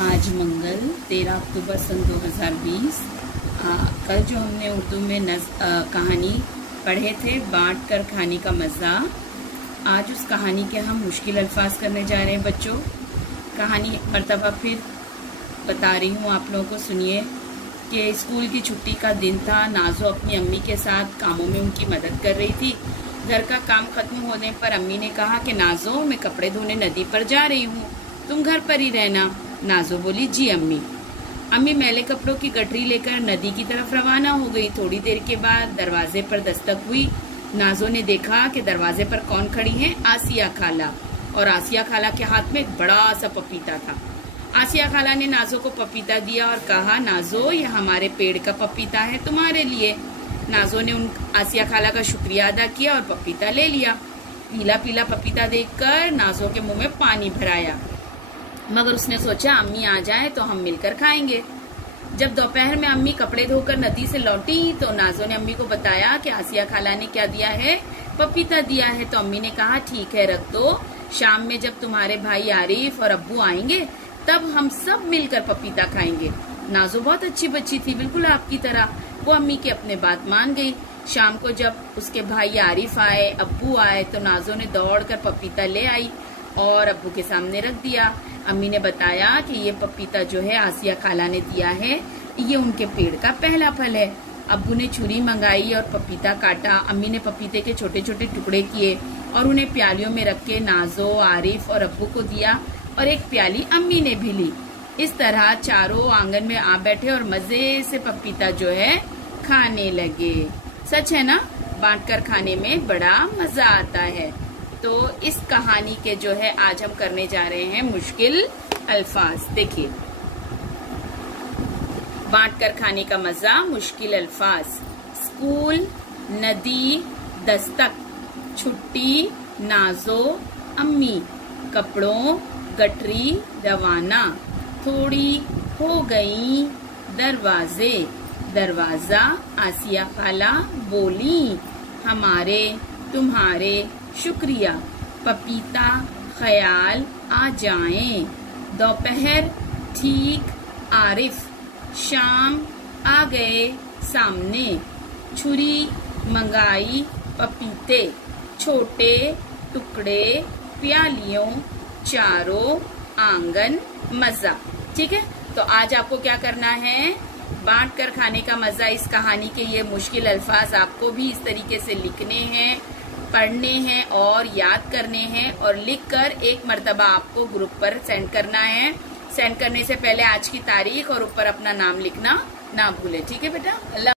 आज मंगल 13 अक्टूबर सन 2020। कल जो हमने उर्दू में कहानी पढ़े थे बांट कर खाने का मज़ा, आज उस कहानी के हम मुश्किल अल्फाज करने जा रहे हैं बच्चों। कहानी एक मरतबा फिर बता रही हूँ आप लोगों को, सुनिए। कि स्कूल की छुट्टी का दिन था। नाजो अपनी अम्मी के साथ कामों में उनकी मदद कर रही थी। घर का काम खत्म होने पर अम्मी ने कहा कि नाजो, मैं कपड़े धोने नदी पर जा रही हूँ, तुम घर पर ही रहना। नाजो बोली, जी अम्मी। अम्मी मैले कपड़ों की गठरी लेकर नदी की तरफ रवाना हो गई। थोड़ी देर के बाद दरवाजे पर दस्तक हुई। नाजो ने देखा कि दरवाजे पर कौन खड़ी है? आसिया खाला। और आसिया खाला के हाथ में एक बड़ा सा पपीता था। आसिया खाला ने नाजो को पपीता दिया और कहा, नाजो, ये हमारे पेड़ का पपीता है, तुम्हारे लिए। नाजो ने आसिया खाला का शुक्रिया अदा किया और पपीता ले लिया। पीला पीला पपीता देखकर नाजो के मुंह में पानी भर आया, मगर उसने सोचा अम्मी आ जाए तो हम मिलकर खाएंगे। जब दोपहर में अम्मी कपड़े धोकर नदी से लौटी तो नाजो ने अम्मी को बताया कि आसिया खाला ने क्या दिया है? पपीता दिया है। तो अम्मी ने कहा, ठीक है, रख दो, शाम में जब तुम्हारे भाई आरिफ और अब्बू आएंगे तब हम सब मिलकर पपीता खाएंगे। नाजो बहुत अच्छी बच्ची थी, बिल्कुल आपकी तरह। वो अम्मी की अपने बात मान गई। शाम को जब उसके भाई आरिफ आए, अब्बू आए, तो नाजो ने दौड़कर पपीता ले आई और अब्बू के सामने रख दिया। अम्मी ने बताया कि ये पपीता जो है आसिया खाला ने दिया है, ये उनके पेड़ का पहला फल है। अब्बू ने छुरी मंगाई और पपीता काटा। अम्मी ने पपीते के छोटे छोटे टुकड़े किए और उन्हें प्यालियों में रख के नाजो, आरिफ और अब्बू को दिया और एक प्याली अम्मी ने भी ली। इस तरह चारों आंगन में आ बैठे और मजे से पपीता जो है खाने लगे। सच है ना, बांटकर खाने में बड़ा मजा आता है। तो इस कहानी के जो है आज हम करने जा रहे हैं मुश्किल अल्फाज। देखिए, बांटकर खाने का मजा, मुश्किल अल्फाज। स्कूल, नदी, दस्तक, छुट्टी, नाजो, अम्मी, कपड़ों, गठरी, रवाना, थोड़ी हो गई, दरवाजे, दरवाजा, आसिया खाला बोली, हमारे, तुम्हारे, शुक्रिया, पपीता, ख्याल आ जाएं, दोपहर, ठीक, आरिफ, शाम, आ गए सामने, छुरी मंगाई, पपीते, छोटे टुकड़े, प्यालियों, चारों आंगन, मजा। ठीक है, तो आज आपको क्या करना है? बांट कर खाने का मजा। इस कहानी के ये मुश्किल अल्फाज आपको भी इस तरीके से लिखने हैं, पढ़ने हैं और याद करने हैं, और लिखकर एक मर्तबा आपको ग्रुप पर सेंड करना है। सेंड करने से पहले आज की तारीख और ऊपर अपना नाम लिखना ना भूले। ठीक है बेटा। अल्लाह।